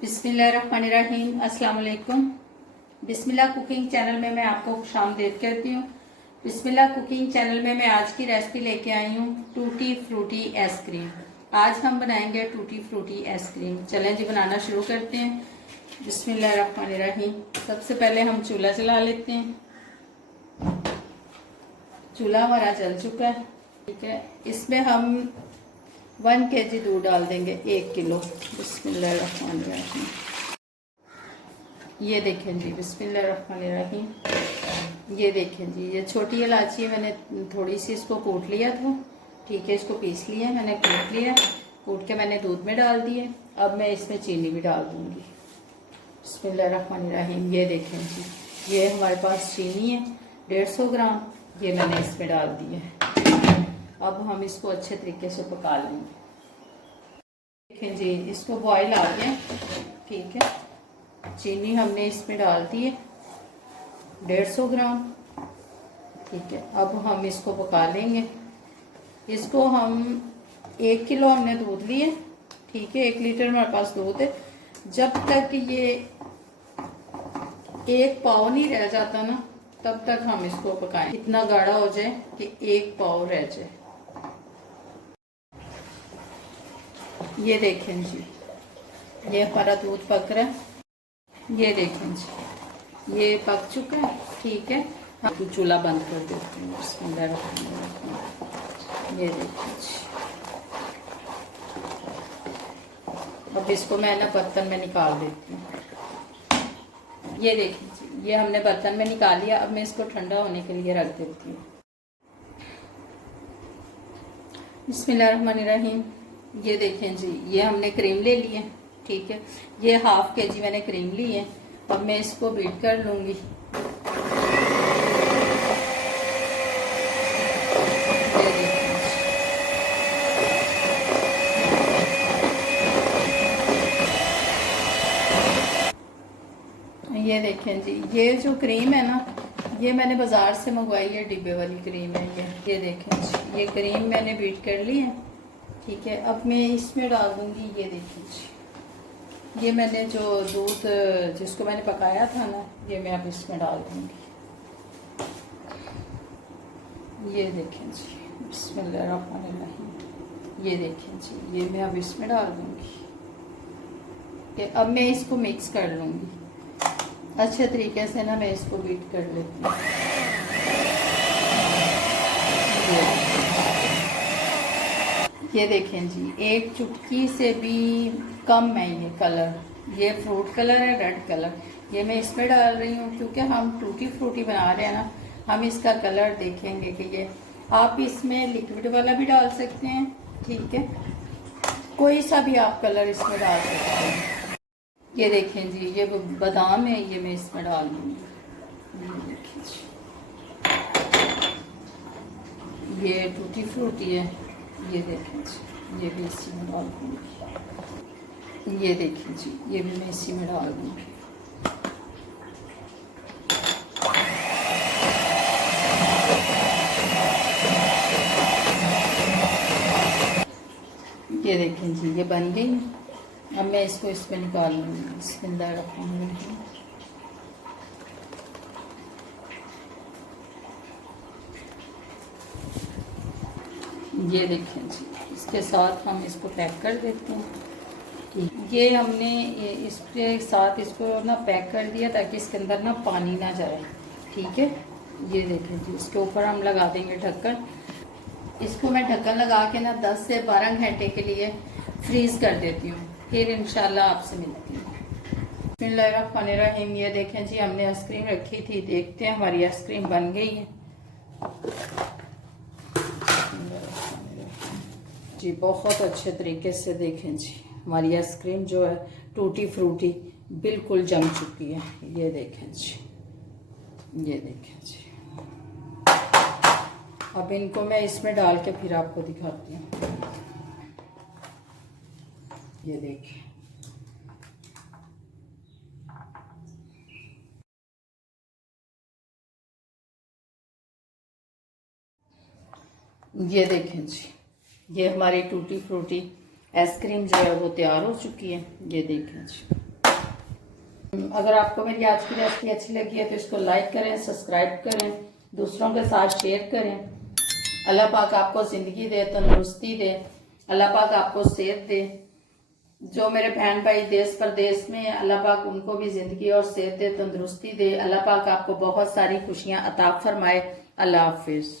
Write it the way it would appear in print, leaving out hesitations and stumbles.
बिस्मिल्लाहिर्रहमानिर्रहीम। अस्सलाम वालेकुम। बिस्मिल्लाह कुकिंग चैनल में मैं आपको खुशामदीद कहती हूँ। बिस्मिल्लाह कुकिंग चैनल में मैं आज की रेसिपी लेके आई हूँ टूटी फ्रूटी आइसक्रीम। आज हम बनाएंगे टूटी फ्रूटी आइसक्रीम। चलें जी, बनाना शुरू करते हैं। बिस्मिल्लाहिर्रहमानिर्रहीम। सबसे पहले हम चूल्हा जला लेते हैं। चूल्हा हमारा जल चुका है, ठीक है। इसमें हम 1 kg दूध डाल देंगे, 1 किलो। बिस्मिल्लाहिर्रहमानिर्रहीम। ये देखें जी, बिस्मिल्लाहिर्रहमानिर्रहीम। ये देखें जी, ये छोटी इलायची मैंने थोड़ी सी इसको कूट लिया था, ठीक है। इसको पीस लिया मैंने, कूट लिया, कूट के मैंने दूध में डाल दिए। अब मैं इसमें चीनी भी डाल दूंगी। बिस्मिल्लाहिर्रहमानिर्रहीम। ये देखें जी, ये हमारे पास चीनी है 150 ग्राम, ये मैंने इसमें डाल दी है। अब हम इसको अच्छे तरीके से पका लेंगे। देखें जी, इसको बॉईल आ गया, ठीक है। चीनी हमने इसमें डाल दी है 150 ग्राम, ठीक है। अब हम इसको पका लेंगे। इसको हम 1 किलो हमने दूध लिए, ठीक है। 1 लीटर हमारे पास दूध है। जब तक ये 1 पाव नहीं रह जाता ना, तब तक हम इसको पकाएं। इतना गाढ़ा हो जाए कि 1 पाव रह जाए। ये देखें जी, ये हमारा दूध पक रहा है। ये देखें जी, ये पक चुका है, ठीक है। हम चूल्हा बंद कर देते हैं। ये देखें जी, अब इसको मैं ना बर्तन में निकाल देती हूँ। ये देखें जी, ये हमने बर्तन में निकाल लिया। अब मैं इसको ठंडा होने के लिए रख देती हूँ। बिस्मिल्लाहिर्रहमानिर्रहीम। ये देखें जी, ये हमने क्रीम ले ली है, ठीक है। ये 1/2 kg मैंने क्रीम ली है। अब मैं इसको बीट कर लूंगी। ये देखें जी, ये जो क्रीम है ना, ये मैंने बाजार से मंगवाई है, डिब्बे वाली क्रीम है ये देखें जी, ये क्रीम मैंने बीट कर ली है, ठीक है। अब मैं इसमें डाल दूंगी। ये देखिए जी, ये मैंने जो दूध जिसको मैंने पकाया था ना, ये मैं अब इसमें डाल दूंगी। ये देखें जी, बिस्मिल्लाहिर्रहमानिर्रहीम। ये देखें जी, ये मैं अब इसमें डाल दूंगी। अब मैं इसको मिक्स कर लूंगी अच्छे तरीके से ना। मैं इसको बीट कर लेती हूँ। ये देखें जी, 1 चुटकी से भी कम है ये कलर। ये फ्रूट कलर है, रेड कलर। ये मैं इसमें डाल रही हूँ क्योंकि हम टूटी फ्रूटी बना रहे हैं ना। हम इसका कलर देखेंगे कि ये, आप इसमें लिक्विड वाला भी डाल सकते हैं, ठीक है। कोई सा भी आप कलर इसमें डाल सकते हैं। ये देखें जी, ये बादाम है, ये मैं इसमें डाल दूँगी। ये देखें जी, ये टूटी फ्रूटी है। ये देखें जी, ये भी इसी में डाल दूँगी। ये देखें जी, ये भी मैं इसी में डाल दूँगी। ये देखें जी, ये बन गई। अब मैं इसको इसमें निकाल लूँगी। बिस्मिल्लाहिर्रहमानिर्रहीम। ये देखें जी, इसके साथ हम इसको पैक कर देते हैं। ये हमने इसके साथ इसको ना पैक कर दिया ताकि इसके अंदर ना पानी ना जाए, ठीक है। ये देखें जी, इसके ऊपर हम लगा देंगे ढक्कन। इसको मैं ढक्कन लगा के ना 10 से 12 घंटे के लिए फ्रीज कर देती हूँ। फिर इंशाल्लाह आपसे मिलती हूँ। बिस्मिल्लाहिर्रहमानिर्रहीम। ये देखें जी, हमने आइसक्रीम रखी थी, देखते हैं हमारी आइसक्रीम बन गई है जी। बहुत अच्छे तरीके से देखें जी, हमारी आइसक्रीम जो है टूटी फ्रूटी बिल्कुल जम चुकी है। ये देखें जी, ये देखें जी। अब इनको मैं इसमें डाल के फिर आपको दिखाती हूँ। ये देखें, ये देखें जी, ये हमारी टूटी फ्रूटी आइसक्रीम जो है वो तैयार हो चुकी है। ये देखें जी, अगर आपको मेरी आज की रेसिपी अच्छी लगी है तो इसको लाइक करें, सब्सक्राइब करें, दूसरों के साथ शेयर करें। अल्लाह पाक आपको ज़िंदगी दे, तंदुरुस्ती दे, अल्लाह पाक आपको सेहत दे। जो मेरे बहन भाई देश परदेश में है, अल्लाह पाक उनको भी ज़िंदगी और सेहत दे, तंदुरुस्ती दे। अल्लाह पाक आपको बहुत सारी खुशियाँ अता फरमाए। अल्लाह हाफिज़।